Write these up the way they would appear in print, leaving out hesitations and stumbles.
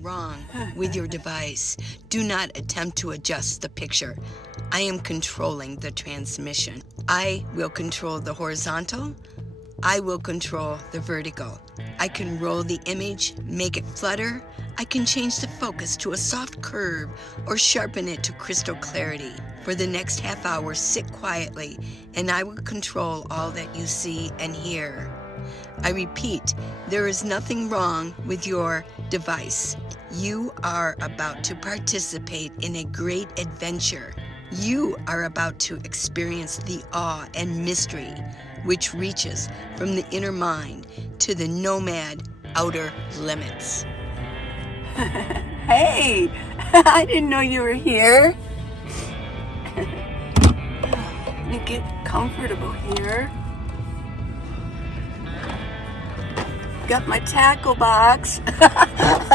nothing wrong with your device. Do not attempt to adjust the picture. I am controlling the transmission. I will control the horizontal. I will control the vertical. I can roll the image, make it flutter. I can change the focus to a soft curve or sharpen it to crystal clarity. For the next half hour, sit quietly, and I will control all that you see and hear. I repeat, there is nothing wrong with your device. You are about to participate in a great adventure. You are about to experience the awe and mystery which reaches from the inner mind to the nomad outer limits. Hey, I didn't know you were here. Let me get comfortable here. Got my tackle box.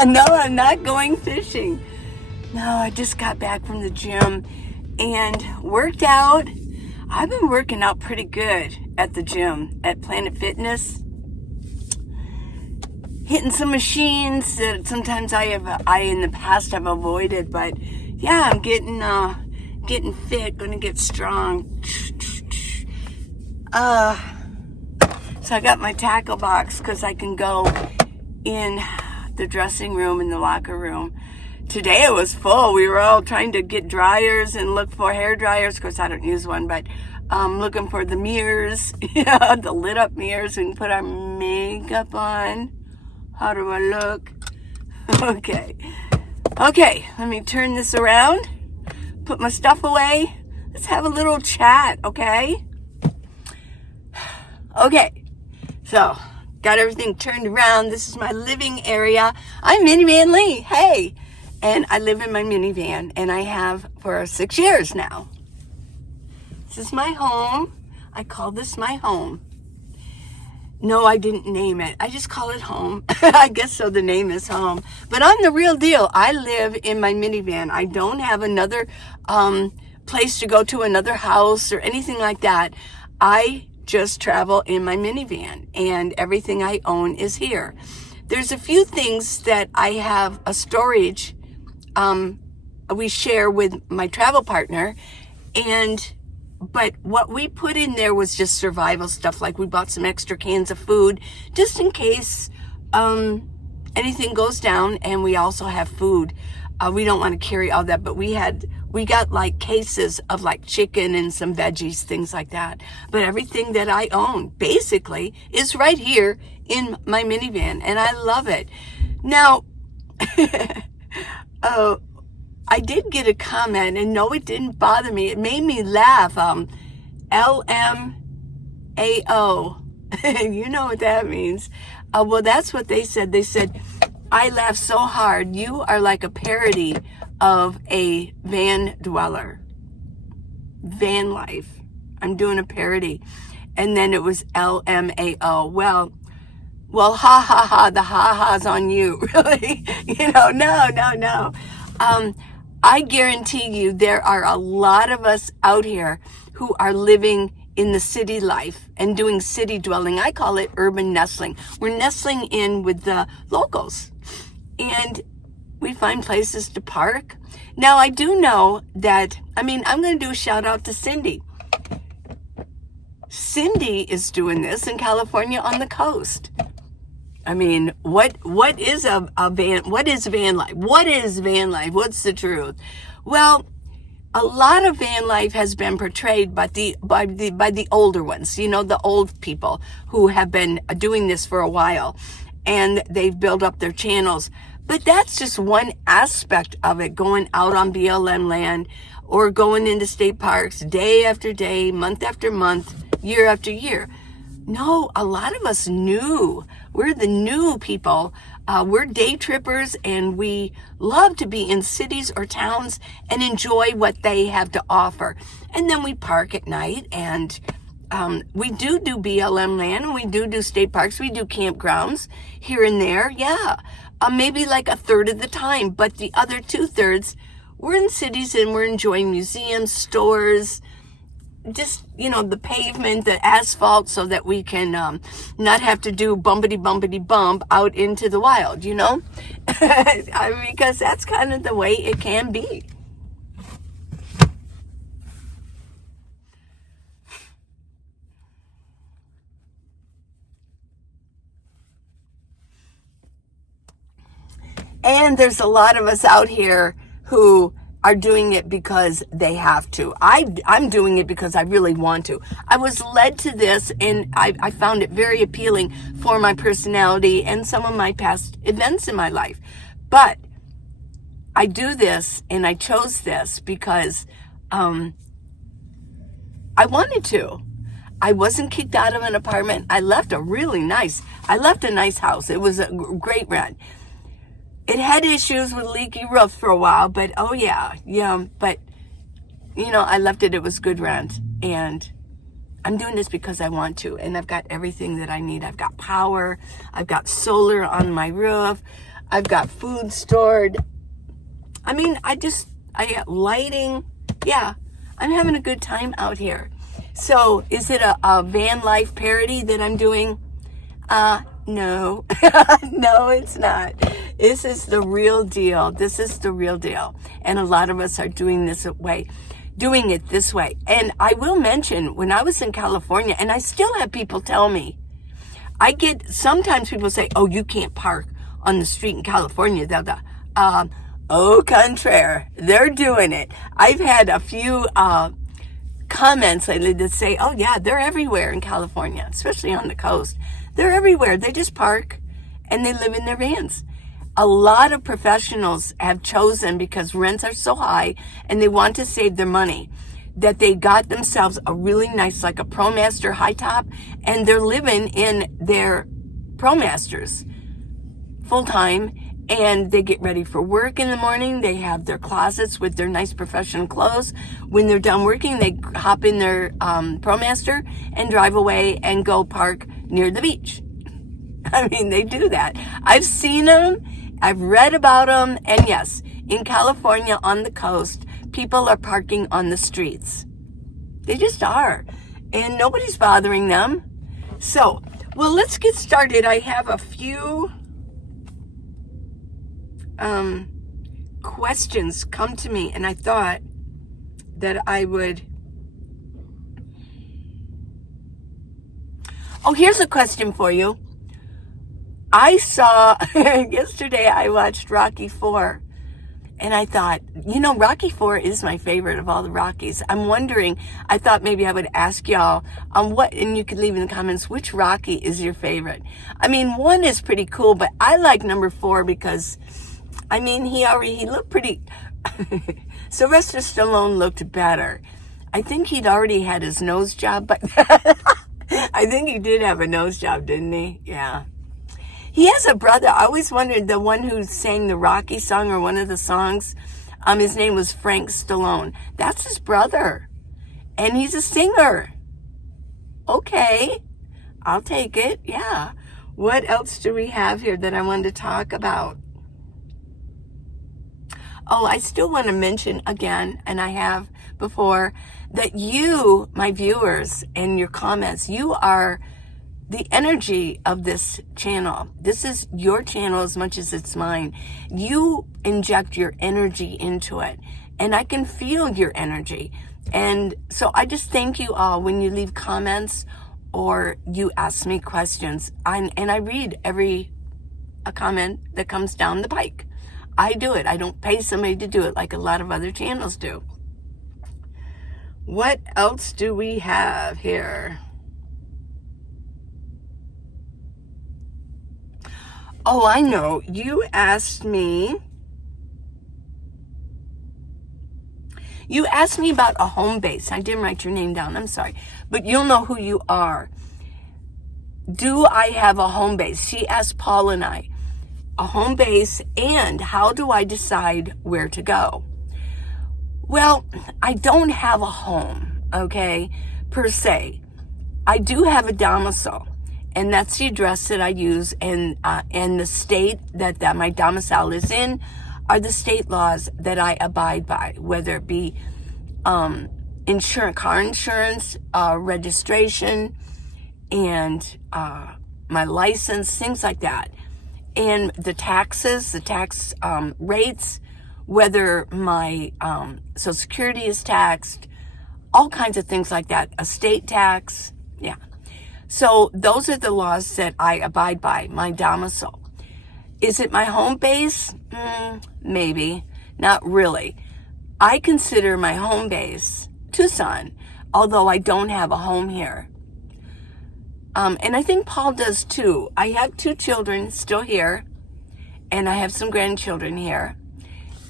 No, I'm not going fishing. No, I just got back from the gym and worked out. I've been working out pretty good at the gym at Planet Fitness. Hitting some machines that sometimes I in the past have avoided, but yeah, I'm getting fit, gonna get strong. So I got my tackle box because I can go in the dressing room and the locker room. Today it was full. We were all trying to get dryers and look for hair dryers. Of course, I don't use one, but looking for the mirrors, the lit up mirrors. We can put our makeup on. How do I look? Okay, let me turn this around, put my stuff away. Let's have a little chat, okay? Okay, so got everything turned around. This is my living area. I'm Minivan Lee, hey. And I live in my minivan, and I have for 6 years now. This is my home. I call this my home. No, I didn't name it. I just call it home. I guess so, the name is home. But I'm the real deal. I live in my minivan. I don't have another place to go to, another house or anything like that. I just travel in my minivan, and everything I own is here. There's a few things that I have a storage we share with my travel partner, but what we put in there was just survival stuff. Like we bought some extra cans of food just in case anything goes down, and we also have food. We don't want to carry all that, but we got like cases of like chicken and some veggies, things like that. But everything that I own basically is right here in my minivan, and I love it. Now, I did get a comment, and no, it didn't bother me. It made me laugh. LMAO. You know what that means. Well, that's what they said. They said, I laugh so hard. You are like a parody of a van dweller. Van life. I'm doing a parody. And then it was LMAO. Well, ha ha ha. The ha ha's on you, really. No. I guarantee you there are a lot of us out here who are living in the city life and doing city dwelling. I call it urban nestling. We're nestling in with the locals, and we find places to park. Now, I do know that, I'm going to do a shout out to Cindy. Cindy is doing this in California on the coast. What is a van? What is van life? What is van life? What's the truth? Well, a lot of van life has been portrayed by the older ones, the old people who have been doing this for a while, and they've built up their channels. But that's just one aspect of it, going out on BLM land or going into state parks day after day, month after month, year after year. No, a lot of us new. We're the new people. We're day trippers, and we love to be in cities or towns and enjoy what they have to offer. And then we park at night, and we do BLM land, and we do state parks. We do campgrounds here and there. Yeah, maybe like a third of the time. But the other 2/3, we're in cities, and we're enjoying museums, stores, just, the pavement, the asphalt, so that we can not have to do bumpity bump out into the wild, because that's kind of the way it can be. And there's a lot of us out here who are doing it because they have to. I'm doing it because I really want to. I was led to this, and I found it very appealing for my personality and some of my past events in my life. But I do this, and I chose this because I wanted to. I wasn't kicked out of an apartment. I left a nice house. It was a great rent. It had issues with leaky roofs for a while, but but I left it. It was good rent, and I'm doing this because I want to, and I've got everything that I need. I've got power. I've got solar on my roof. I've got food stored. I got lighting. Yeah, I'm having a good time out here. So is it a van life parody that I'm doing? No, no, it's not. This is the real deal. And a lot of us are doing it this way. And I will mention, when I was in California, and I still have people tell me, sometimes people say, oh, you can't park on the street in California. Au contraire, they're doing it. I've had a few comments lately that say, oh yeah, they're everywhere in California, especially on the coast. They're everywhere. They just park and they live in their vans. A lot of professionals have chosen, because rents are so high and they want to save their money, that they got themselves a really nice, like a ProMaster high top, and they're living in their ProMasters full time, and they get ready for work in the morning. They have their closets with their nice professional clothes. When they're done working, they hop in their ProMaster and drive away and go park near the beach. They do that. I've seen them. I've read about them. And yes, in California on the coast, people are parking on the streets. They just are. And nobody's bothering them. So, well, let's get started. I have a few questions come to me, and I thought that I would. Oh, here's a question for you. I saw yesterday I watched Rocky 4, and I thought, Rocky 4 is my favorite of all the Rockies. I'm wondering, I thought maybe I would ask y'all and you could leave in the comments, which Rocky is your favorite? 1 is pretty cool, but I like number 4 because he looked pretty. Sylvester Stallone looked better. I think he'd already had his nose job, but I think he did have a nose job, didn't he? Yeah. He has a brother. I always wondered, the one who sang the Rocky song, or one of the songs, his name was Frank Stallone. That's his brother. And he's a singer. Okay. I'll take it. Yeah. What else do we have here that I wanted to talk about? Oh, I still want to mention again, and I have before, that you, my viewers, and your comments, you are the energy of this channel. This is your channel as much as it's mine. You inject your energy into it, and I can feel your energy. And so I just thank you all when you leave comments or you ask me questions. And I read a comment that comes down the pike. I do it. I don't pay somebody to do it like a lot of other channels do. What else do we have here? Oh, I know. You asked me about a home base. I didn't write your name down. I'm sorry. But you'll know who you are. Do I have a home base? She asked Paul and I. A home base, and how do I decide where to go? Well, I don't have a home, okay, per se. I do have a domicile, and that's the address that I use, and the state that my domicile is in are the state laws that I abide by, whether it be car insurance, registration, and my license, things like that. And the taxes, the tax rates, whether my Social Security is taxed, all kinds of things like that. Estate tax, yeah. So those are the laws that I abide by, my domicile. Is it my home base? Maybe, not really. I consider my home base Tucson, although I don't have a home here. And I think Paul does too. I have 2 children still here, and I have some grandchildren here.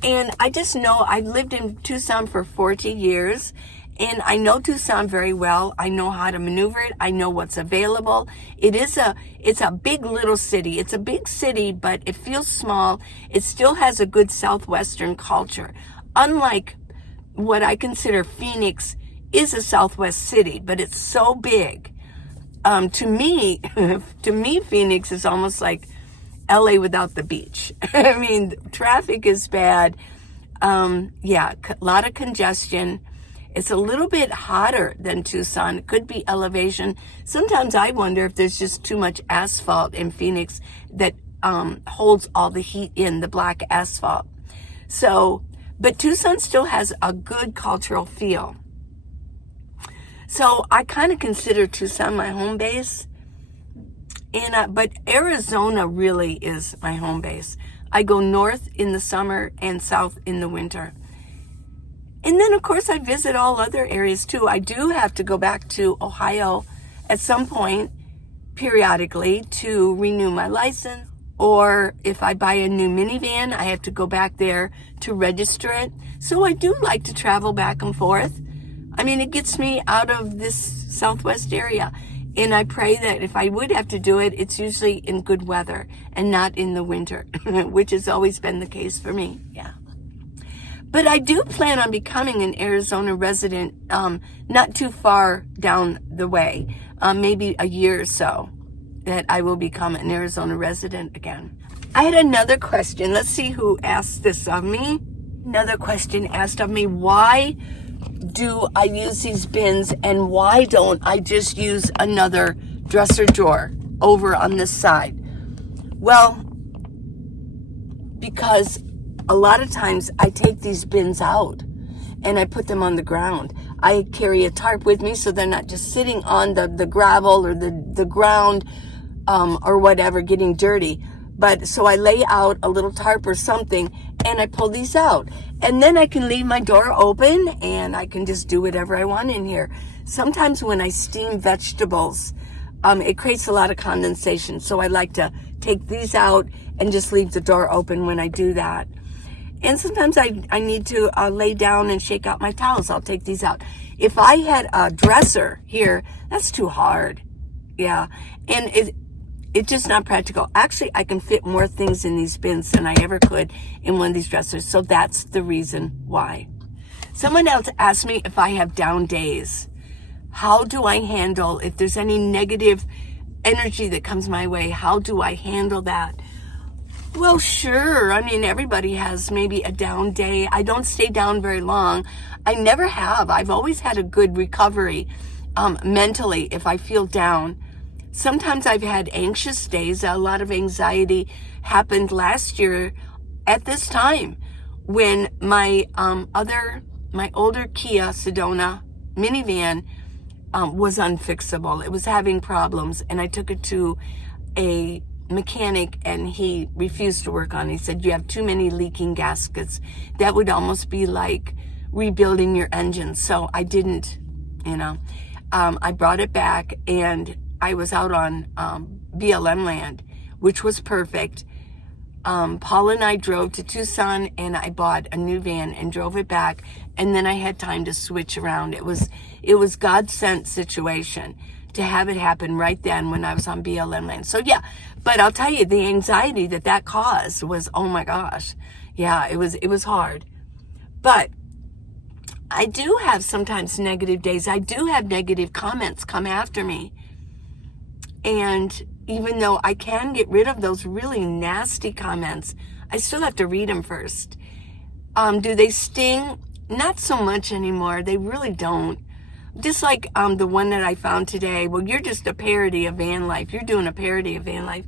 And I just know I've lived in Tucson for 40 years, and I know Tucson very well. I know how to maneuver it. I know what's available. It's a big little city. It's a big city, but it feels small. It still has a good Southwestern culture. Unlike what I consider Phoenix is a Southwest city, but it's so big. To me, Phoenix is almost like LA without the beach. I mean, traffic is bad. A lot of congestion. It's a little bit hotter than Tucson. It could be elevation. Sometimes I wonder if there's just too much asphalt in Phoenix that holds all the heat in, the black asphalt. So, but Tucson still has a good cultural feel. So I kind of consider Tucson my home base, but Arizona really is my home base. I go north in the summer and south in the winter. And then, of course, I visit all other areas too. I do have to go back to Ohio at some point periodically to renew my license. Or if I buy a new minivan, I have to go back there to register it. So I do like to travel back and forth. I mean, it gets me out of this Southwest area. And I pray that if I would have to do it, it's usually in good weather and not in the winter, which has always been the case for me. Yeah. But I do plan on becoming an Arizona resident not too far down the way, maybe a year or so, that I will become an Arizona resident again. I had another question. Let's see who asked this of me. Another question asked of me, why do I use these bins and why don't I just use another dresser drawer over on this side? Well, because a lot of times I take these bins out and I put them on the ground. I carry a tarp with me so they're not just sitting on the gravel or the ground or whatever getting dirty. But so I lay out a little tarp or something and I pull these out. And then I can leave my door open and I can just do whatever I want in here. Sometimes when I steam vegetables, it creates a lot of condensation. So I like to take these out and just leave the door open when I do that. And sometimes I need to lay down and shake out my towels. I'll take these out. If I had a dresser here, that's too hard. Yeah. And it's just not practical. Actually, I can fit more things in these bins than I ever could in one of these dressers. So that's the reason why. Someone else asked me if I have down days. How do I handle if there's any negative energy that comes my way? How do I handle that? Well, sure. I mean, everybody has maybe a down day. I don't stay down very long. I never have. I've always had a good recovery mentally if I feel down. Sometimes I've had anxious days. A lot of anxiety happened last year at this time when my older Kia Sedona minivan was unfixable. It was having problems, and I took it to a mechanic and he refused to work on it. He said, you have too many leaking gaskets. That would almost be like rebuilding your engine. So I didn't, I brought it back and I was out on BLM land, which was perfect. Paul and I drove to Tucson and I bought a new van and drove it back. And then I had time to switch around. It was God-sent situation to have it happen right then when I was on BLM land. So yeah, but I'll tell you, the anxiety that caused was, oh my gosh. Yeah, it was hard. But I do have sometimes negative days. I do have negative comments come after me. And even though I can get rid of those really nasty comments, I still have to read them first. Do they sting? not so much anymore. They really don't. Just like the one that I found today. Well, you're just a parody of van life. You're doing a parody of van life.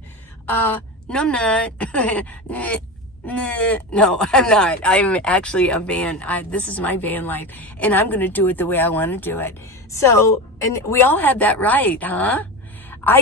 No, I'm not. No, I'm not. I'm actually a van. This is my van life, and I'm going to do it the way I want to do it. So, and we all have that right, huh?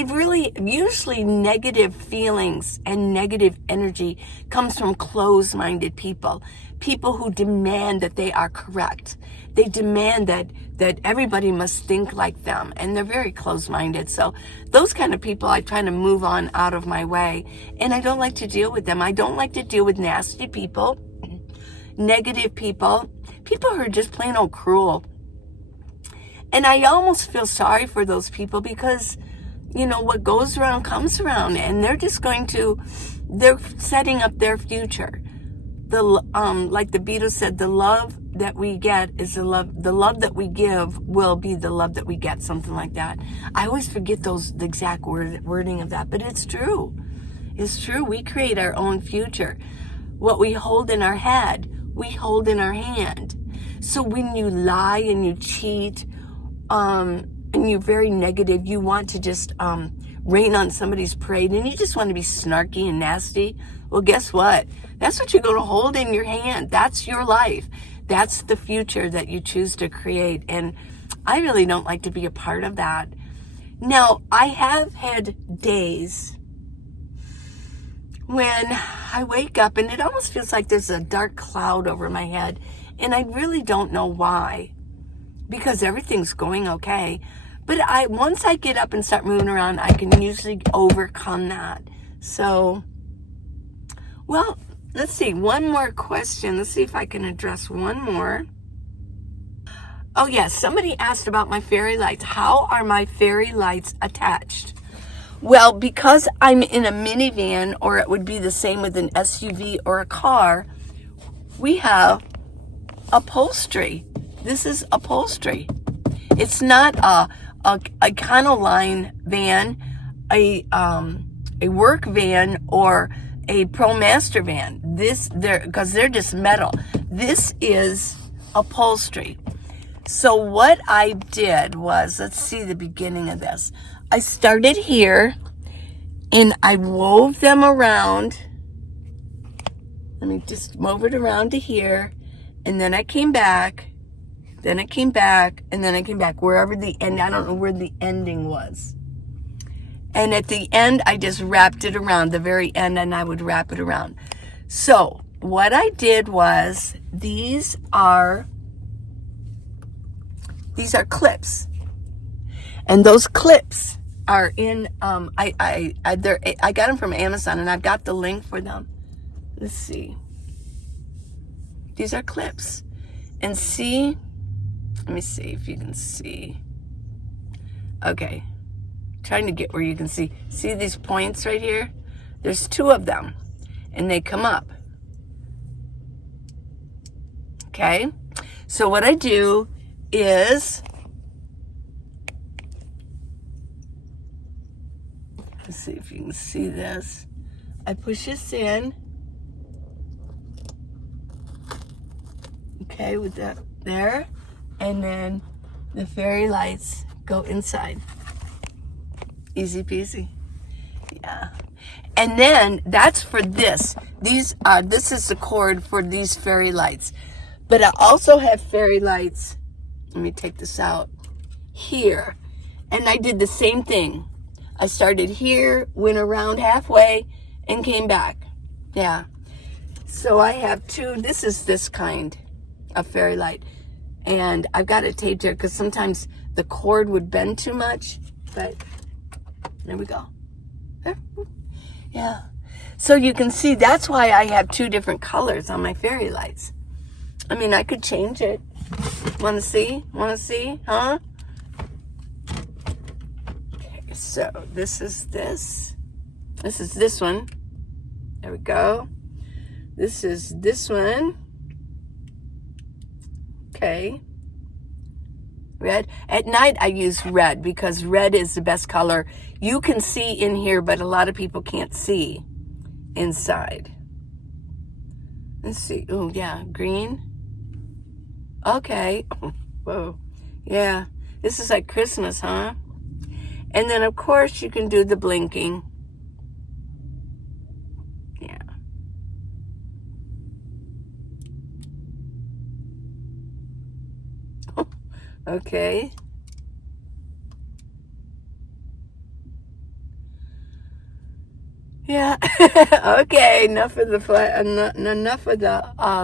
Usually negative feelings and negative energy comes from closed-minded people. People who demand that they are correct. They demand that everybody must think like them, and they're very closed-minded. So those kind of people, I try to move on out of my way, and I don't like to deal with them. I don't like to deal with nasty people, negative people, people who are just plain old cruel. And I almost feel sorry for those people because, you know, what goes around comes around, and they're setting up their future. Like the Beatles said, the love that we get is the love that we give will be the love that we get, something like that. I always forget the exact wording of that, but it's true. It's true. We create our own future. What we hold in our head, we hold in our hand. So when you lie and you cheat, and you're very negative, you want to just rain on somebody's parade, and you just want to be snarky and nasty, well, guess what? That's what you're going to hold in your hand. That's your life. That's the future that you choose to create. And I really don't like to be a part of that. Now, I have had days when I wake up and it almost feels like there's a dark cloud over my head. And I really don't know why, because everything's going okay. But once I get up and start moving around, I can usually overcome that. So, well, let's see, one more question. Let's see if I can address one more. Oh, yes, somebody asked about my fairy lights. How are my fairy lights attached? Well, because I'm in a minivan, or it would be the same with an SUV or a car, we have upholstery. This is upholstery. It's not a Econoline van, a work van, or a ProMaster van. Because they're just metal. This is upholstery. So what I did was, let's see the beginning of this. I started here, and I wove them around. Let me just move it around to here, and then I came back. Then I came back, and then I came back wherever the end. I don't know where the ending was. And at the end, I just wrapped it around, the very end, and I would wrap it around. So what I did was, these are clips. And those clips are in, I got them from Amazon, and I've got the link for them. Let's see. These are clips. And see, let me see if you can see. Okay. Trying to get where you can see. See these points right here? There's two of them, and they come up. Okay? So what I do is, let's see if you can see this. I push this in. Okay, with that there. And then the fairy lights go inside. Easy peasy. Yeah. And then that's for this. This is the cord for these fairy lights. But I also have fairy lights. Let me take this out. Here. And I did the same thing. I started here, went around halfway, and came back. Yeah. So I have two. This is this kind of fairy light. And I've got it taped here because sometimes the cord would bend too much. But there we go. Yeah. So you can see that's why I have two different colors on my fairy lights. I mean, I could change it. Want to see? Want to see? Huh? Okay, so this is this. This is this one. There we go. This is this one. Okay. Red. At night I use red because red is the best color. You can see in here, but a lot of people can't see inside. Let's see. Oh, yeah. Green. Okay. Whoa. Yeah. This is like Christmas, huh? And then, of course, you can do the blinking. Yeah. Okay. Yeah. Okay. Enough of the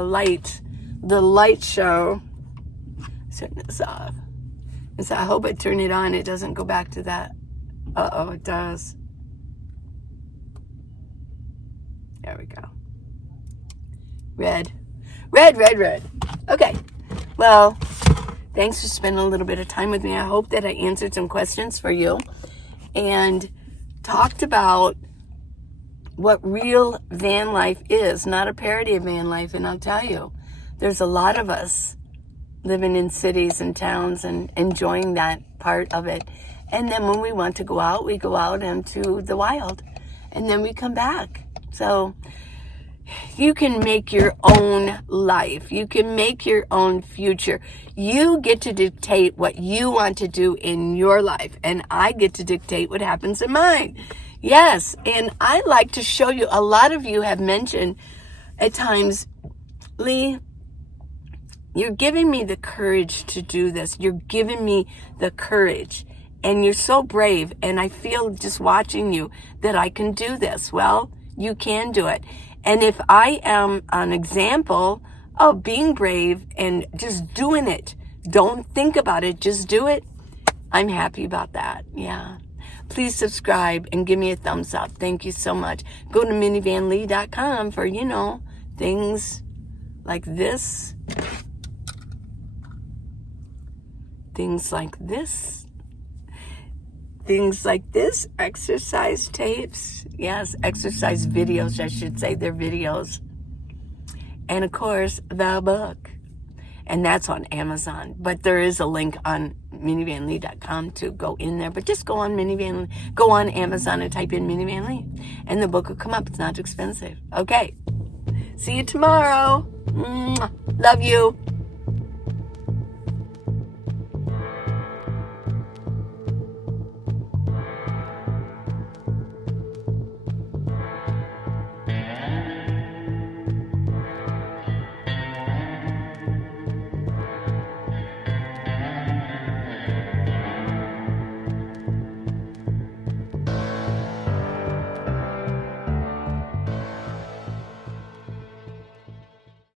light. The light show. Turn this off. And so I hope I turn it on. It doesn't go back to that. Uh-oh, it does. There we go. Red. Red, red, red. Okay. Well, thanks for spending a little bit of time with me. I hope that I answered some questions for you and talked about what real van life is, not a parody of van life. And I'll tell you, there's a lot of us living in cities and towns and enjoying that part of it. And then when we want to go out, we go out into the wild. And then we come back. So you can make your own life. You can make your own future. You get to dictate what you want to do in your life. And I get to dictate what happens in mine. Yes. And I like to show you, a lot of you have mentioned at times, Lee, you're giving me the courage to do this. You're giving me the courage. And you're so brave. And I feel just watching you that I can do this. Well, you can do it. And if I am an example of being brave and just doing it, don't think about it, just do it, I'm happy about that. Yeah. Please subscribe and give me a thumbs up. Thank you so much. Go to minivanlee.com for, things like this. Things like this. Things like this. Exercise tapes. Yes, exercise videos, I should say. They're videos. And, of course, the book. And that's on Amazon. But there is a link on minivanlee.com to go in there. But just go on Amazon and type in Minivan Lee. And the book will come up. It's not expensive. Okay. See you tomorrow. Mwah. Love you.